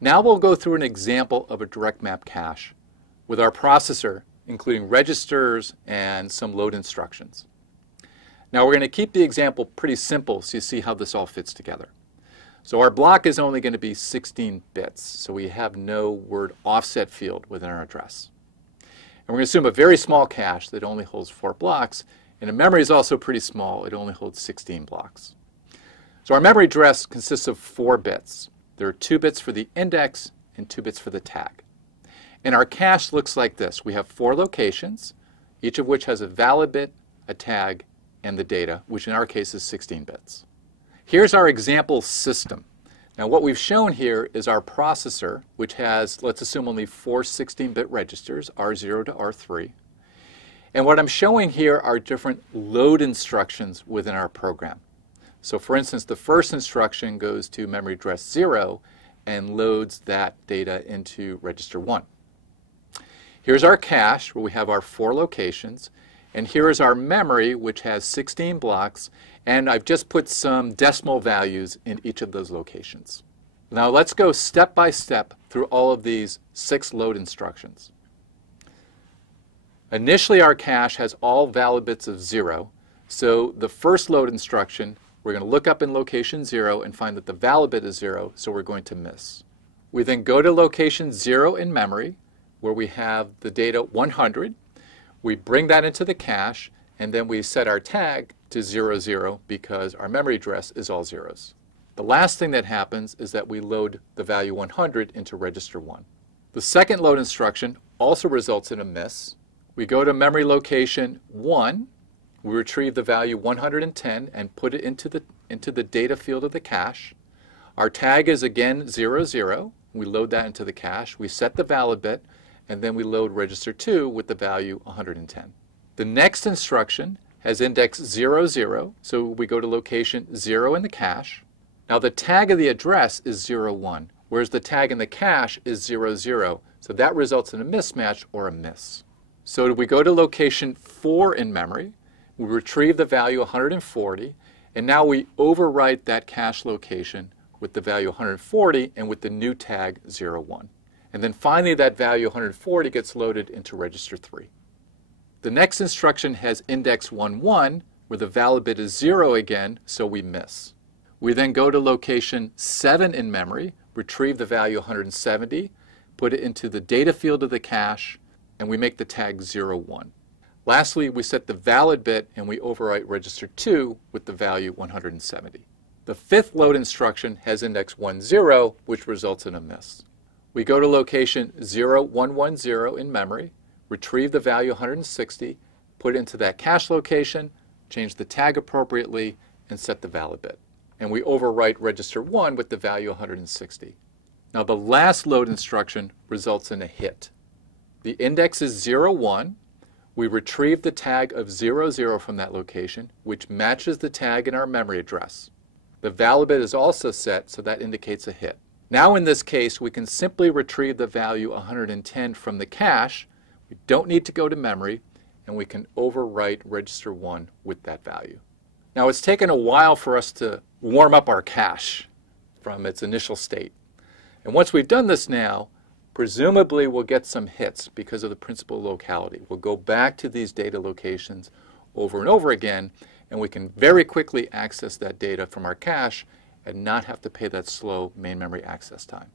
Now we'll go through an example of a direct map cache with our processor, including registers and some load instructions. Now we're going to keep the example pretty simple so you see how this all fits together. So our block is only going to be 16 bits, so we have no word offset field within our address. And we're going to assume a very small cache that only holds 4 blocks, and the memory is also pretty small. It only holds 16 blocks. So our memory address consists of 4 bits. There are 2 bits for the index and 2 bits for the tag. And our cache looks like this. We have 4 locations, each of which has a valid bit, a tag, and the data, which in our case is 16 bits. Here's our example system. Now what we've shown here is our processor, which has, let's assume, only 4 16-bit registers, R0 to R3. And what I'm showing here are different load instructions within our program. So for instance, the first instruction goes to memory address 0 and loads that data into register 1. Here's our cache, where we have our 4 locations. And here is our memory, which has 16 blocks. And I've just put some decimal values in each of those locations. Now let's go step by step through all of these 6 load instructions. Initially, our cache has all valid bits of 0. So the first load instruction, we're going to look up in location 0 and find that the valid bit is 0, so we're going to miss. We then go to location 0 in memory, where we have the data 100. We bring that into the cache, and then we set our tag to 00 because our memory address is all zeros. The last thing that happens is that we load the value 100 into register 1. The second load instruction also results in a miss. We go to memory location 1. We retrieve the value 110 and put it into the data field of the cache. Our tag is again 00. We load that into the cache. We set the valid bit, and then we load register 2 with the value 110. The next instruction has index 00, so we go to location 0 in the cache. Now the tag of the address is 01, whereas the tag in the cache is 00, so that results in a mismatch or a miss. So we go to location 4 in memory, we retrieve the value 140, and now we overwrite that cache location with the value 140 and with the new tag 01. And then finally that value 140 gets loaded into register 3. The next instruction has index 11, where the valid bit is 0 again, so we miss. We then go to location 7 in memory, retrieve the value 170, put it into the data field of the cache, and we make the tag 01. Lastly, we set the valid bit and we overwrite register 2 with the value 170. The fifth load instruction has index 10, which results in a miss. We go to location 0110 in memory, retrieve the value 160, put it into that cache location, change the tag appropriately, and set the valid bit. And we overwrite register 1 with the value 160. Now the last load instruction results in a hit. The index is 01. We retrieve the tag of 00 from that location, which matches the tag in our memory address. The valid bit is also set, so that indicates a hit. Now in this case, we can simply retrieve the value 110 from the cache. We don't need to go to memory, and we can overwrite register 1 with that value. Now it's taken a while for us to warm up our cache from its initial state. And once we've done this now, presumably we'll get some hits because of the principal locality. We'll go back to these data locations over and over again, and we can very quickly access that data from our cache and not have to pay that slow main memory access time.